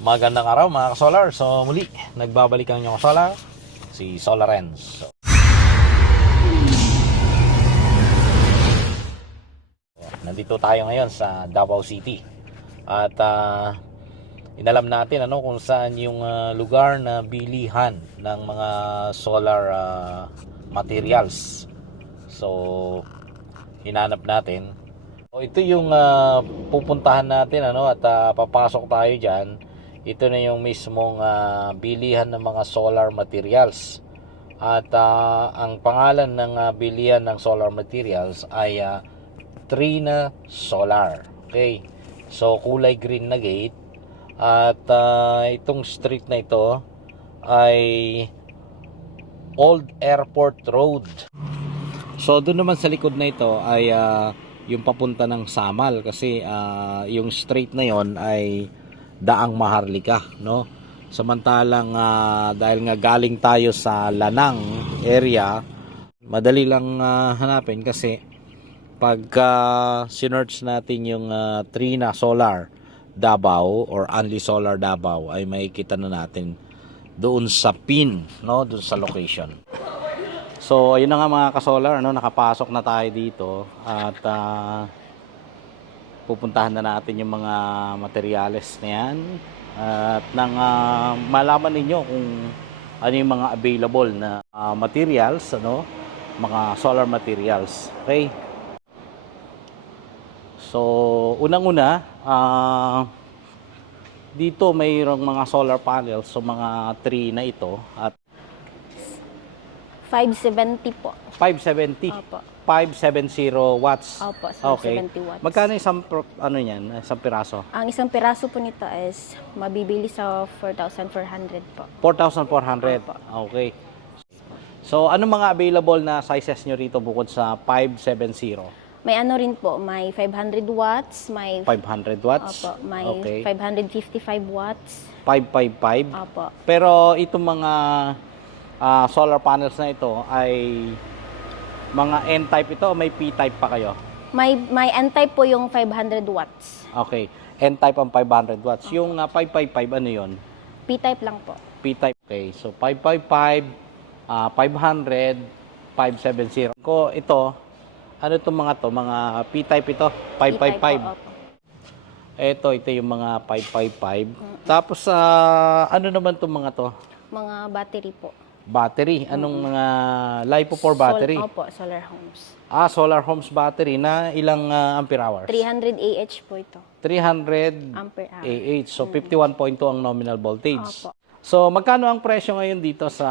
Magandang araw mga ka-solar. So muli, nagbabalik ang inyong ka-solar, si Solar Renz. So, nandito tayo ngayon sa Davao City. At ah, inalam natin ano kung saan yung ah, lugar na bilihan ng mga solar ah, materials. So hinanap natin. O ito yung ah, pupuntahan natin ano at ah, papasok tayo diyan. Ito na yung mismong ah, bilihan ng mga solar materials. At ah, ang pangalan ng ah, bilihan ng solar materials ay ah, Trina Solar. Okay. So kulay green na gate at ah, itong street na ito ay Old Airport Road. So doon naman sa likod na ito ay ah, yung papunta ng Samal kasi ah, yung street na yon ay Daang Maharlika, no? Samantalang ah, dahil nga galing tayo sa Lanang area, madali lang ah, hanapin kasi pagka sinearch natin yung ah, Trina Solar Davao or Anli Solar Davao ay makikita na natin doon sa pin, no? Doon sa location. So, ayun na nga mga ka-solar, no? nakapasok na tayo dito at ah, pupuntahan na natin yung mga materyales na yan at nang ah, malaman ninyo kung ano yung mga available na ah, materials, ano? mga solar materials. Okay? So, unang-una, ah, dito mayroong mga solar panels so mga tree na ito at 570 po. 570 Opo. 570 watts. Opo, Okay. 570 watts. Magkano isang pro- ano yan, isang piraso? Ang isang piraso po nito is mabibili sa 4,400 po. 4,400. Opo. Okay. So, ano mga available na sizes nyo rito bukod sa 570? May ano rin po, may 500 watts, may 500 watts? Opo, may Okay. 555 watts. 555? Opo. Pero itong mga ah, solar panels na ito ay mga N-type ito o may P-type pa kayo? May may N-type po yung 500 watts. Okay. N-type ang 500 watts. Yung ah, 555, ano yon? P-type lang po. P-type. Okay, so 555, ah 500, 570. Ko ito, ano itong mga to? Mga P-type ito, P-type 555. po, opo. Ito, ito yung mga 555. Tapos, ah, ano naman itong mga to? Mga battery po. Battery. Anong mga LiPo 4 battery? Sol, opo, solar homes. Ah, solar homes battery na ilang ah, ampere hours? 300 AH po ito. 300 Ampere hour. AH. So, 51.2 ang nominal voltage. Opo. So, magkano ang presyo ngayon dito sa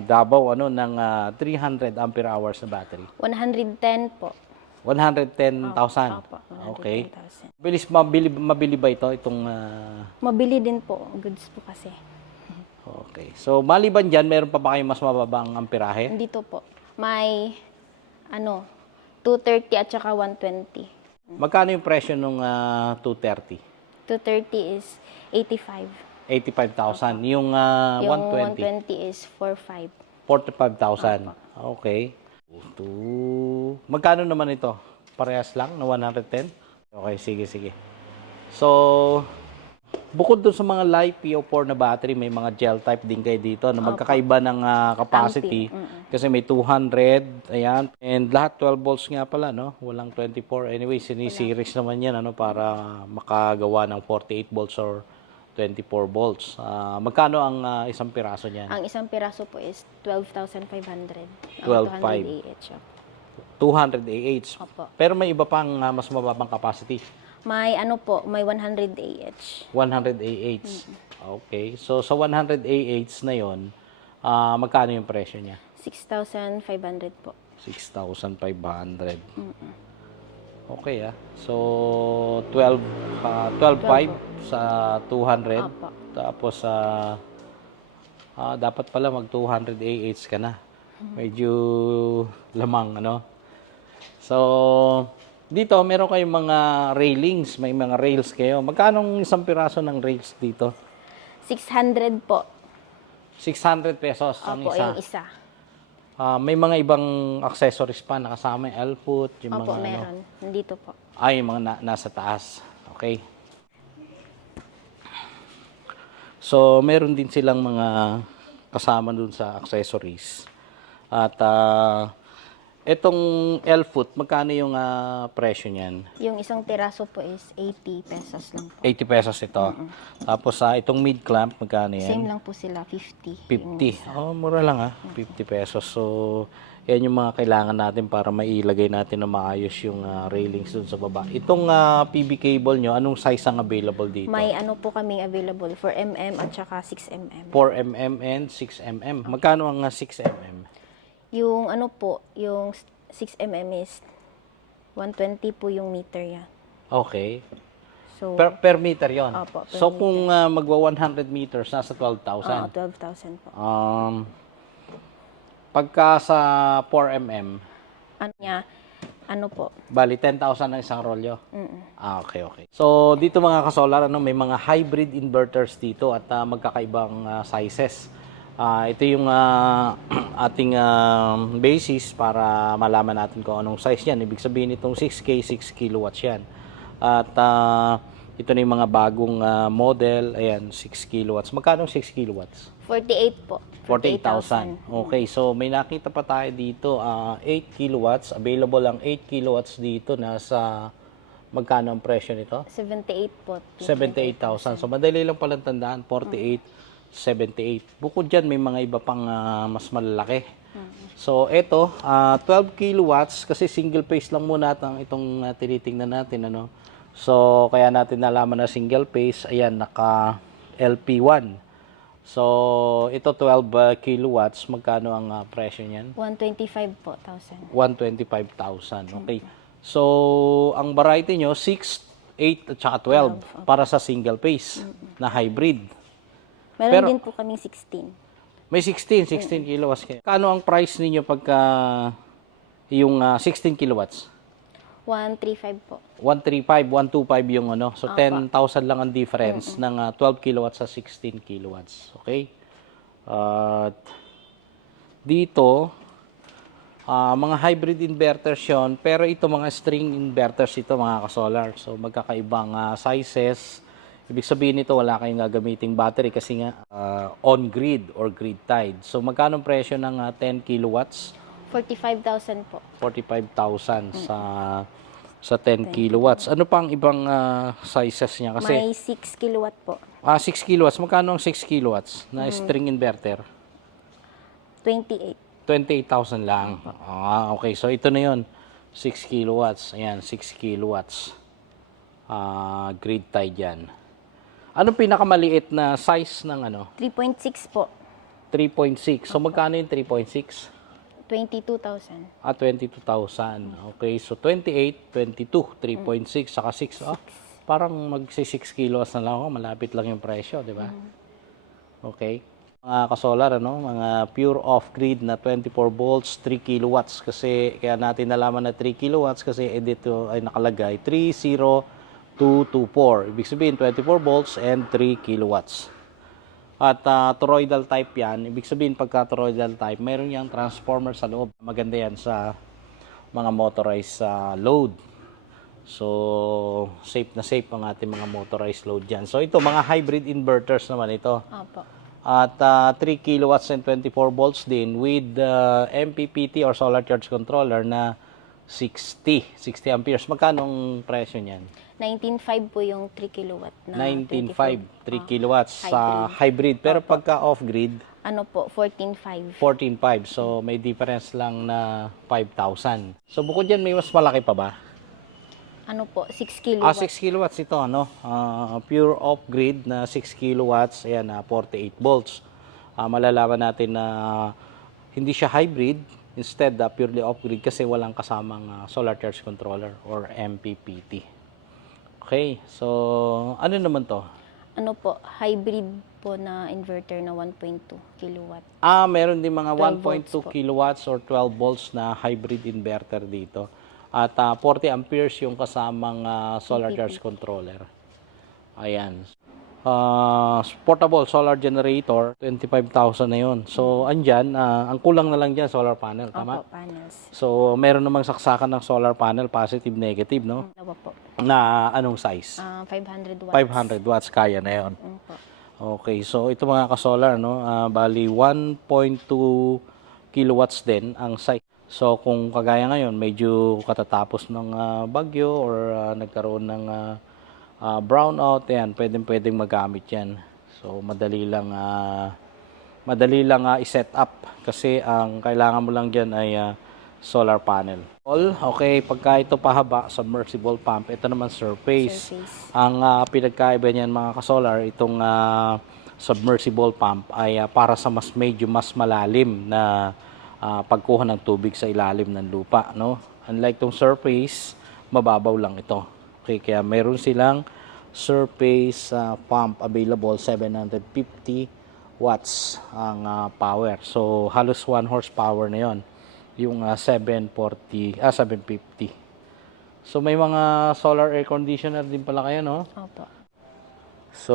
Davao ano ng ah, 300 ampere hours na battery? 110 po. 110,000. Opo, Okay. 110,000. Bilis mabili mabili ba ito itong ah, Mabili din po. Goods po kasi. Okay. So, maliban diyan, meron pa ba kayong mas mababang amperahe? Dito po. May, ano, 230 at saka 120. Magkano yung presyo nung ah, 230? 230 is 85. 85,000. Yung ah, Yung 120, 120 is 45. 45,000. Okay. Two. Magkano naman ito? Parehas lang na 110? Okay, sige, sige. So, bukod dun sa mga light PO4 na battery, may mga gel type din kayo dito na magkakaiba ng ah, capacity. Kasi may 200, ayan. And lahat 12 volts nga pala, no? Walang 24. Anyway, sinisiris naman yan, ano, para makagawa ng 48 volts or 24 volts. Ah, magkano ang ah, isang piraso niyan? Ang isang piraso po is 12,500. Ang 12,500. 200 AH. opo. 200 AH. Opo. Pero may iba pang ah, mas mababang capacity. May ano po, may 100 AH. 100 AH. Okay. So, sa 100 AH na yon, ah, magkano yung presyo niya? 6,500 po. 6,500. Okay ah. So 12 ah, 12.5 sa 200. Opo. Tapos sa ah, dapat pala mag 200 AH ka na. Medyo lamang ano. So dito meron kayong mga railings, may mga rails kayo. Magkano ang isang piraso ng rails dito? 600 po. 600 pesos ang Opo, isa. yung isa. Ah, may mga ibang accessories pa nakasama yung L-foot, yung Opo, mga ano. meron. Nandito po. Ay, yung mga na- nasa taas. Okay. So, meron din silang mga kasama dun sa accessories. At ah, itong L-foot, magkano yung ah, presyo niyan? Yung isang teraso po is 80 pesos lang po. 80 pesos ito. Tapos sa itong mid clamp, magkano yan? Same lang po sila, 50. 50. Oh, mura lang ah. 50 pesos. So, yan yung mga kailangan natin para mailagay natin na maayos yung ah, railings dun sa baba. Itong ah, PB cable nyo, anong size ang available dito? May ano po kaming available for MM at saka 6mm. 4mm and 6mm. Magkano ang ah, 6mm? Yung ano po, yung 6mm is 120 po yung meter yan. Okay. So, Per, per meter yon. Opo, per so, kung ah, magwa 100 meters, nasa 12,000. ah, 12,000 po. Um, pagka sa 4mm, Ano niya, ano po, bali 10,000 ang isang rolyo. mm Ah, okay, okay. So, dito mga kasolar, ano, may mga hybrid inverters dito at ah, magkakaibang ah, sizes. Ah, ito yung ah, ating ah, basis para malaman natin kung anong size yan. Ibig sabihin itong 6K, 6 kilowatts yan. At ah, ito na yung mga bagong ah, model. Ayan, 6 kilowatts. Magkano 6 kilowatts? 48 po. 48,000. Okay, so may nakita pa tayo dito, ah, 8 kilowatts. Available ang 8 kilowatts dito. Nasa, magkano ang presyo nito? 78 po. 78,000. So, madali lang palang tandaan. 48, 78. Bukod dyan, may mga iba pang ah, mas malalaki. So, ito, ah, 12 kilowatts, kasi single phase lang muna itong, itong ah, tinitingnan natin. Ano? So, kaya natin nalaman na single phase. Ayan, naka LP1. So, ito 12 ah, kilowatts. Magkano ang ah, presyo niyan? 125 po, 1,000. 125,000. Okay. So, ang variety nyo, 6, 8, at saka 12 para sa single phase na hybrid. Meron Pero- din po kaming 16. May 16, 16 kilowatts kayo. Kano ang price ninyo pagka yung ah, 16 kilowatts? 135 po. 135, 125 yung ano. So, 10,000 lang ang difference ng ah, 12 kilowatts sa 16 kilowatts. Okay? At dito, ah, mga hybrid inverters yon pero ito mga string inverters ito mga kasolar. So, magkakaibang ah, sizes. Ibig sabihin nito, wala kayong gagamiting battery kasi nga ah, on-grid or grid-tied. So, magkano presyo ng ah, 10 kilowatts? 45,000 po. 45,000 sa sa 10 kilowatts. Ano pang ibang ah, sizes niya kasi? May 6 kilowatt po. Ah, 6 kilowatts. Magkano ang 6 kilowatts na string inverter? 28. 28,000 lang. Ah, okay. So ito na 'yon. 6 kilowatts. Ayan, 6 kilowatts. Ah, grid tie diyan. Anong pinakamaliit na size ng ano? 3.6 po. 3.6. So magkano yung 3.6? 22,000. Ah, 22,000. Okay, so 28, 22, 3.6, saka 6. Ah, parang magsi 6 kilos na lang ako. Malapit lang yung presyo, di ba? Okay. Mga kasolar, ano, mga pure off-grid na 24 volts, 3 kilowatts. Kasi, kaya natin nalaman na 3 kilowatts kasi eh, dito ay nakalagay 30224. Ibig sabihin, 24 volts and 3 kilowatts. At ah, toroidal type yan. Ibig sabihin pagka toroidal type, mayroon yung transformer sa loob. Maganda yan sa mga motorized sa load. So, safe na safe ang ating mga motorized load dyan. So, ito, mga hybrid inverters naman ito. Opo. At ah, 3 kilowatts and 24 volts din with ah, MPPT or solar charge controller na 60, 60 amperes. Magkano ang presyo niyan? 19.5 po yung 3 kilowatt na 19.5, 3 24. kilowatts sa hybrid. Pero pagka off-grid, Ano po, 14.5. 14.5. So, may difference lang na 5,000. So, bukod dyan, may mas malaki pa ba? Ano po, 6 Ah, kilowatt. 6 kilowatts ito, ano? Ah, pure off-grid na 6 kilowatts. Ayan, na 48 volts. Ah, malalaman natin na hindi siya hybrid. Instead, ah, purely off-grid kasi walang kasamang ah, solar charge controller or MPPT. Okay, so ano naman to? Ano po, hybrid po na inverter na 1.2 kilowatt. Ah, meron din mga 12 volts 1.2 po. kilowatts or 12 volts na hybrid inverter dito. At ah, 40 amperes yung kasamang ah, solar charge controller. Ayan. Ah, portable solar generator, 25,000 na yun. So, andyan, ah, ang kulang na lang dyan, solar panel, tama? Opo, panels. So, meron namang saksakan ng solar panel, positive, negative, no? Dalawa po. Na anong size? Ah, 500 watts. 500 watts, kaya na. Opo. Okay, so ito mga ka-solar, no? ah, bali 1.2 kilowatts din ang site. So kung kagaya ngayon, medyo katatapos ng ah, bagyo or ah, nagkaroon ng ah, ah, brownout, yan, pwedeng pwedeng magamit yan. So madali lang ah, madali lang ah, i-set up kasi ang kailangan mo lang diyan ay ah, solar panel. All, okay, pagka ito pahaba, submersible pump, ito naman surface. Surface. Ang ah, pinagkaiba niyan mga ka-solar, itong ah, submersible pump ay ah, para sa mas medyo mas malalim na ah, pagkuha ng tubig sa ilalim ng lupa, no? Unlike tong surface, mababaw lang ito. Okay, kaya meron silang surface ah, pump available 750 watts ang ah, power. So halos 1 horsepower na 'yon. Yung ah, 740 ah 750. So may mga solar air conditioner din pala kayo, no? Opo. So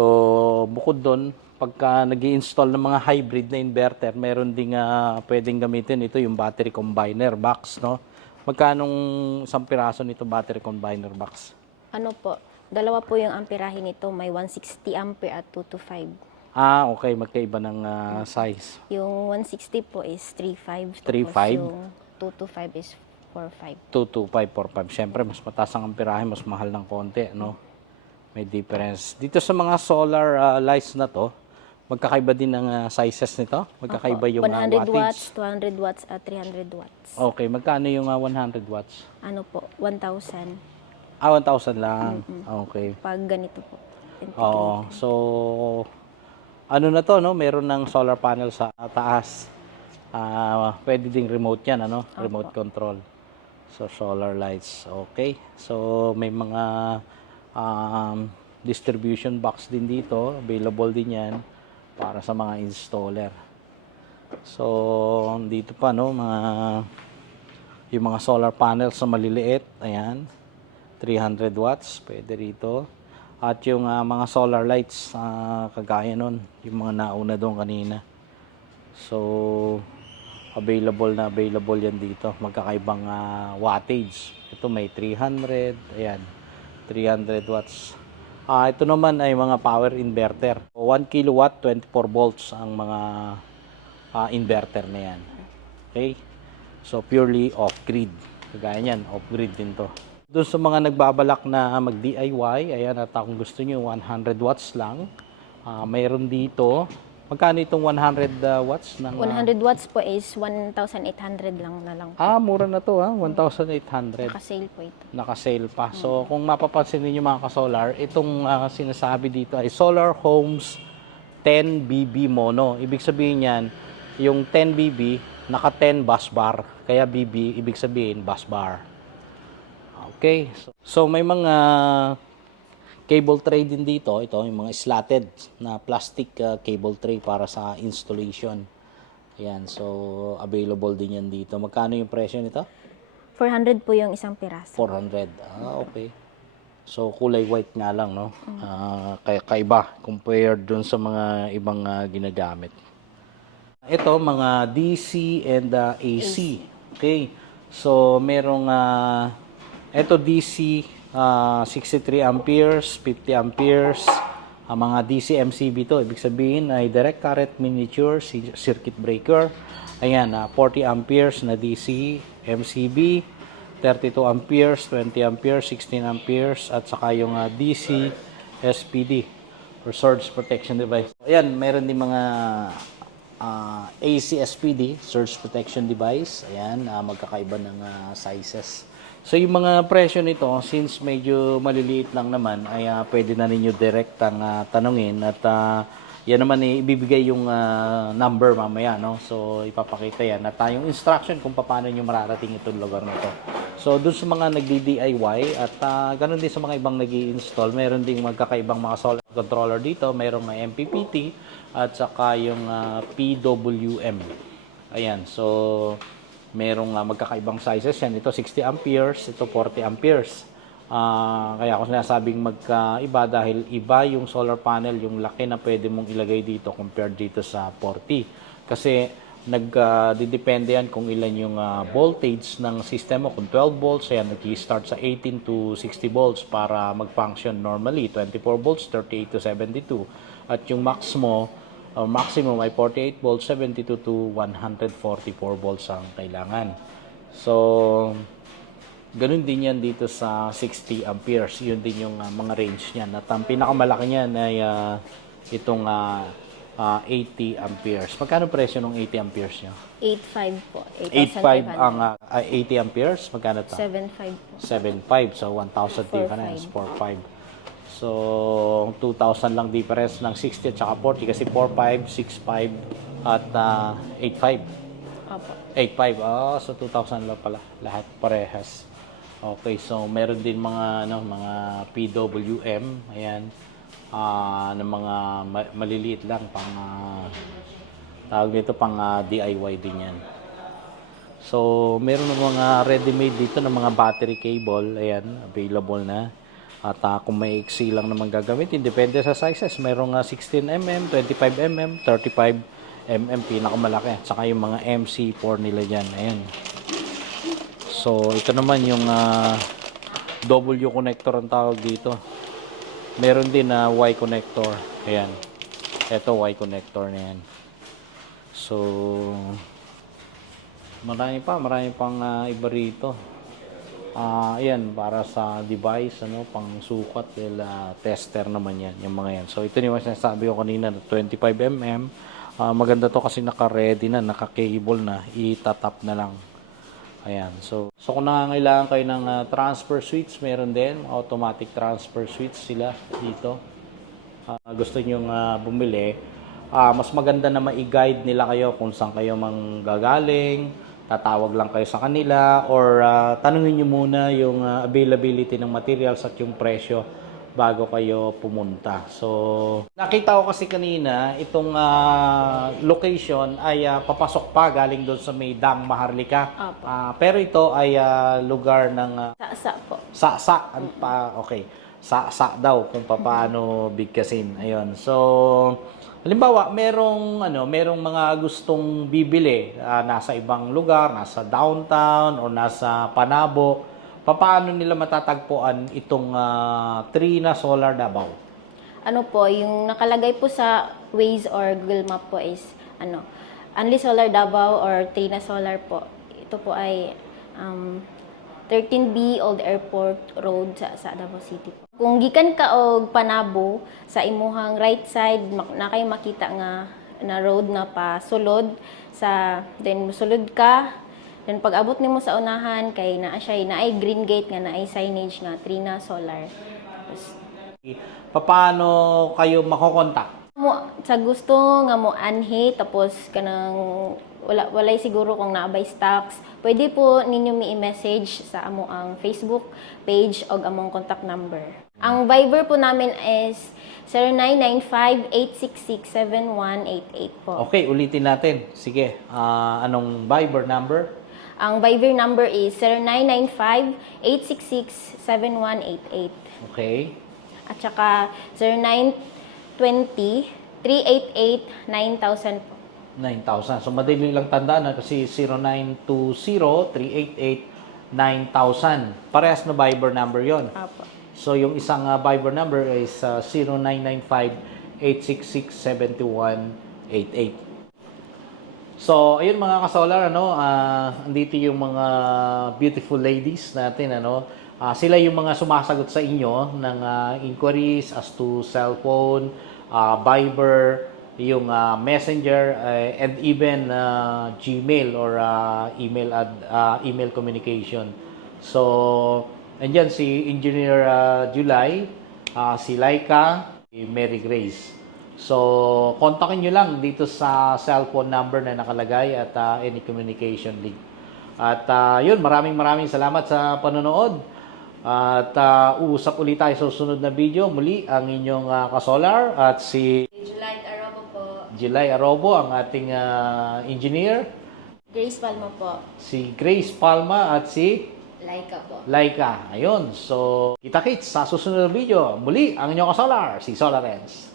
bukod doon, pagka nag install ng mga hybrid na inverter, meron ding ah, pwedeng gamitin ito yung battery combiner box, no? Magkanong isang piraso nito battery combiner box? Ano po, dalawa po yung amperahe nito. May 160 ampere at 2 to 5. Ah, okay, magkaiba ng ah, size. Yung 160 po is 3.5. 3.5? Tapos yung 2 to 5 is 4.5. 22545. Siyempre, mas mataas ang amperahe, mas mahal ng konti, no? May difference. Dito sa mga solar ah, lights na to, magkakaiba din ang ah, sizes nito? Magkakaiba yung ah, 100 wattage? watts, 200 watts at 300 watts. Okay, magkano yung ah, 100 watts? Ano po, 1,000 Ah, 1,000 lang. Okay. pag ganito po. Oo. So, ano na to, no? Meron ng solar panel sa taas. Ah, pwede ding remote yan, ano? Remote control. So, solar lights. Okay. So, may mga um, distribution box din dito. Available din yan para sa mga installer. So, dito pa, no? Mga, yung mga solar panels sa maliliit. Ayan. 300 watts. Pwede rito. At yung ah, mga solar lights, ah, kagaya nun, yung mga nauna doon kanina. So, available na available yan dito. Magkakaibang ah, wattage. Ito may 300, ayan, 300 watts. Ah, ito naman ay mga power inverter. 1 kilowatt, 24 volts ang mga ah, inverter na yan. Okay? So, purely off-grid. Kagaya niyan, off-grid din to. Doon sa mga nagbabalak na mag-DIY, ayan, at kung gusto nyo 100 watts lang, ah, mayroon dito. Magkano itong 100 ah, watts? Ng, ah, 100 watts po is 1,800 lang na lang. ah, mura na to ha, 1,800. Naka-sale po ito. Naka-sale pa. So, kung mapapansin niyo mga ka-solar, itong ah, sinasabi dito ay Solar Homes 10 BB mono. Ibig sabihin niyan, yung 10 BB, naka 10 bus bar. Kaya BB, ibig sabihin bus bar. Okay. So, so may mga cable tray din dito. Ito, yung mga slotted na plastic ah, cable tray para sa installation. Ayan, so available din yan dito. Magkano yung presyo nito? 400 po yung isang piraso. 400. Ah, okay. So, kulay white nga lang, no? Ah, kaya kaiba compared dun sa mga ibang ah, ginagamit. Ito, mga DC and ah, AC. Okay. So, merong ah, ito DC ah, 63 amperes, 50 amperes, ang mga DC MCB to, ibig sabihin ay direct current miniature ci- circuit breaker. Ayan, ah, 40 amperes na DC MCB, 32 amperes, 20 amperes, 16 amperes, at saka yung ah, DC SPD or surge protection device. Ayan, meron din mga ah, AC SPD, surge protection device. Ayan, ah, magkakaiba ng ah, sizes. So yung mga presyo nito, since medyo maliliit lang naman, ay ah, pwede na ninyo direct ang ah, tanungin at ah, yan naman eh, ibibigay yung ah, number mamaya, no? So ipapakita yan at yung instruction kung paano nyo mararating itong lugar na to. So dun sa mga nagdi-DIY at ah, ganun din sa mga ibang nag install meron ding magkakaibang mga solar controller dito, mayroong may MPPT at saka yung ah, PWM. Ayan, so merong ah, magkakaibang sizes yan. Ito 60 amperes, ito 40 amperes. Ah, kaya ako sinasabing magkaiba dahil iba yung solar panel, yung laki na pwede mong ilagay dito compared dito sa 40. Kasi Nagdidepende yan kung ilan yung ah, voltage ng system mo. Kung 12 volts, ayan, nag-start sa 18 to 60 volts para mag-function normally. 24 volts, 38 to 72. At yung max mo, uh, maximum ay 48 volts, 72 to 144 volts ang kailangan. So, ganun din yan dito sa 60 amperes. Yun din yung ah, mga range niyan. At ang pinakamalaki niyan ay ah, itong ah, ah, 80 amperes. Magkano presyo ng 80 amperes niyo? 8.5 po. 8.5 ang ah, ah, 80 amperes. Magkano to? 7.5 po. 7.5. So, 1,000 difference. 4.5. So, 2,000 lang difference ng 60 at saka 40 kasi 4.5, 6.5 at ah, 8.5. Opo. 8.5. Ah, so 2,000 lang pala lahat parehas. Okay, so meron din mga ano, mga PWM, ayan. Ah, ng mga ma- maliliit lang pang ah, tawag dito pang ah, DIY din 'yan. So, meron ng mga ready-made dito ng mga battery cable, ayan, available na. At ah, kung may iksi lang naman gagamitin, depende sa sizes. Merong ah, 16mm, 25mm, 35mm, pinakamalaki. At saka yung mga MC4 nila dyan, ayan. So, ito naman yung ah, W connector ang tawag dito. Meron din na Y connector. Ayan. Ito Y connector na yan. So, marami pa, marami pang ah, iba rito. Ah, ayan, para sa device, ano, pang sukat, dahil ah, tester naman yan, yung mga yan. So, ito yung sinasabi ko kanina, na 25mm. Ah, maganda to kasi naka-ready na, naka-cable na, itatap na lang. Ayan. So, so kung nangangailangan kayo ng ah, transfer switch, meron din. Automatic transfer switch sila dito. Ah, gusto nyo bumili, ah, mas maganda na ma-guide nila kayo kung saan kayo manggagaling, tatawag lang kayo sa kanila, or ah, tanungin nyo muna yung ah, availability ng materials at yung presyo bago kayo pumunta. So, nakita ko kasi kanina, itong ah, location ay ah, papasok pa galing doon sa may Dang Maharlika. Ah, pero ito ay ah, lugar ng ah, Sa-sa po. Sa-sa, ano pa, okay. Sa-sa daw kung paano bigkasin. Ayun. So, halimbawa, merong ano, merong mga gustong bibili ah, nasa ibang lugar, nasa downtown or nasa Panabo. Paano nila matatagpuan itong ah, Trina Solar Davao? Ano po, yung nakalagay po sa Waze or Google Map po is, ano, Anli Solar Davao or Trina Solar po. Ito po ay um, 13B Old Airport Road sa, sa Davao City. Kung gikan ka og Panabo sa imuhang right side mak- na kayo makita nga na road na pa sulod sa then musulod ka then pag abot nimo sa unahan kay naa siya na ay green gate nga na ay signage nga Trina Solar. Tapos, Paano kayo makokontak? mo sa gusto nga mo anhi tapos kanang wala walay siguro kung naabay stocks pwede po ninyo mi-message sa amo ang Facebook page o among contact number ang Viber po namin is 0995-866-7188 po Okay, ulitin natin. Sige, ah, anong Viber number? ang Viber number is 0995-866-7188 Okay. at saka 0920-388-9000 po 9,000. So, madali lang tandaan na kasi 0920-388-9000. Parehas na Viber number yon. Apo. So, yung isang uh, Viber number is uh, 0995-866-7188. So, ayun mga kasolar, ano, ah, andito yung mga beautiful ladies natin, ano. Ah, sila yung mga sumasagot sa inyo ng ah, inquiries as to cellphone, ah, Viber, yung ah, Messenger, eh, and even ah, Gmail or ah, email ad, ah, email communication. So, andyan si Engineer ah, July, ah, si Laika, si Mary Grace. So, kontakin nyo lang dito sa cellphone number na nakalagay at ah, any communication link. At ah, yun, maraming maraming salamat sa panonood. At ah, uusap ulit tayo sa susunod na video. Muli, ang inyong ah, kasolar at si. July Arobo, ang ating ah, engineer. Grace Palma po. Si Grace Palma at si Laika po. Laika. Ayun. So, kita-kits sa susunod na video. Muli, ang inyong kasolar, si Solarens.